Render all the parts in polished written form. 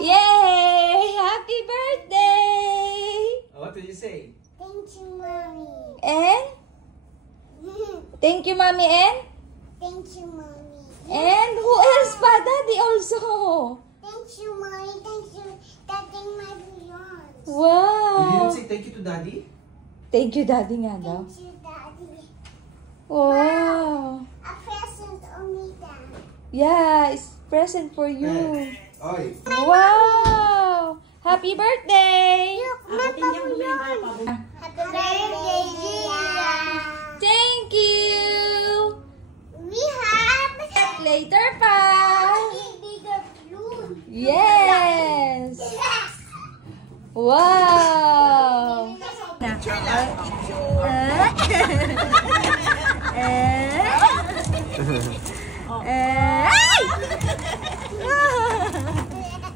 Yay! Happy birthday! What did you say? Thank you, Mommy. And? Thank you, Mommy, and? Thank you, Mommy. And who else pa? Daddy also. Thank you, Mommy. Thank you, Daddy, my beyond. You Wow. didn't say thank you to Daddy? Thank you, Daddy nga daw. Thank you, Daddy. Wow. A present only that. Yeah, it's present for you. Oy. Wow. Happy birthday. Happy birthday, Gia. Thank you. We have Later pa. bigger balloon. Yes. Wow.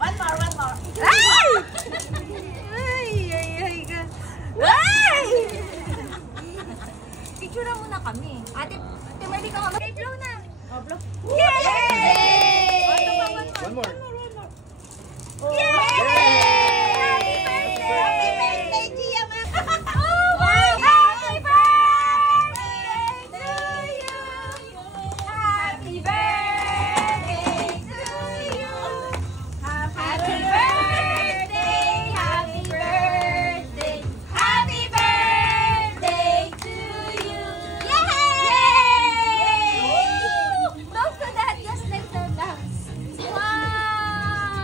One more. Picture na muna kami. Ate Merly ka nga. Blow na. Blow. Yay! One more. Happy birthday, Gia, ma. Happy birthday to you. Happy birthday to you. Happy birthday, happy birthday, happy birthday to you. Yay! Don't do that, just like the dance. Wow!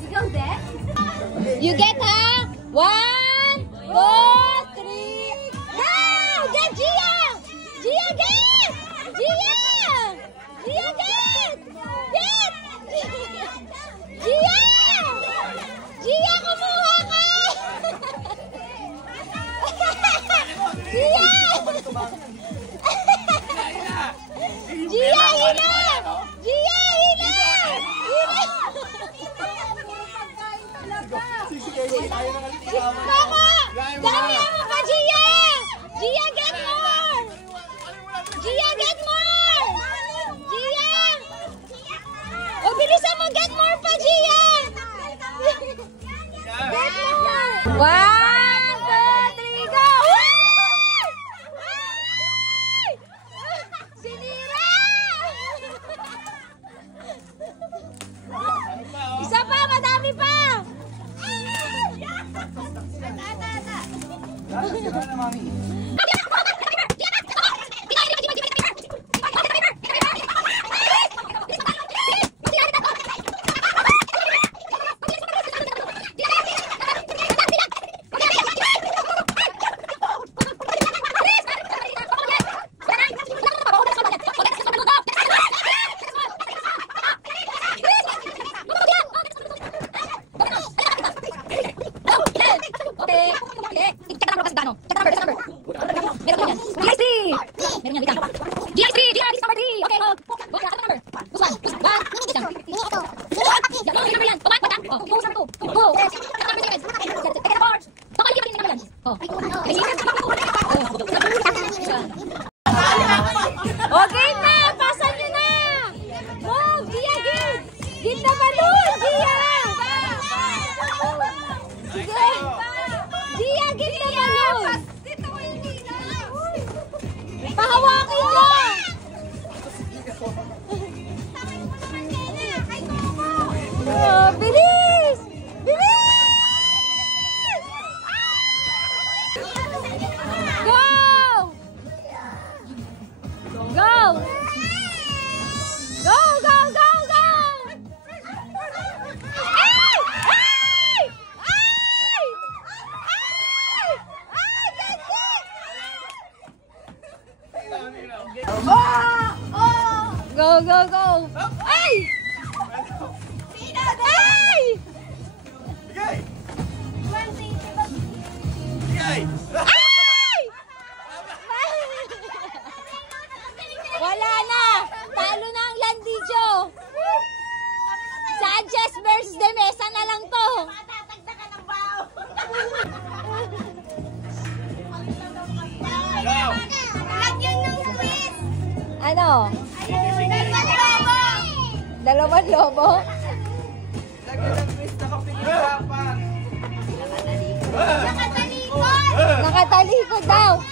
You go there? You get her? 1, 2, 3. No! Get Gia! Gia, get! Gia! Gia, get! Get! Gia! Gia, kumuha ka! Gia! Gia, hina! Gia, hina! Hina! Mama! Dami mo pa, Gia! Gia, get more! Gia, get more! Gia! O, bilisan mo, get more pa, Gia! Get more! 1, 2, 3, go! Ay! Sinira! Isa pa, madami pa! Sira na, Mami. Okay na! Pasan nyo na! Move! Gia, give! Give the balloon! Gia! Sige! Gia, give the balloon! Pahawakin nyo! Bilis! Bilis! Go! Go! Go, go, go, go! Ay! Ay! Ay! Ay! Ay! Go, go, go! Ay! Ay! Ay! Wala na! Talo na ang Landicho! Sanchez versus De Mesa na lang to! Matatagdagan ng bao. Ano? Dalawang lobo? Nakatalikod daw.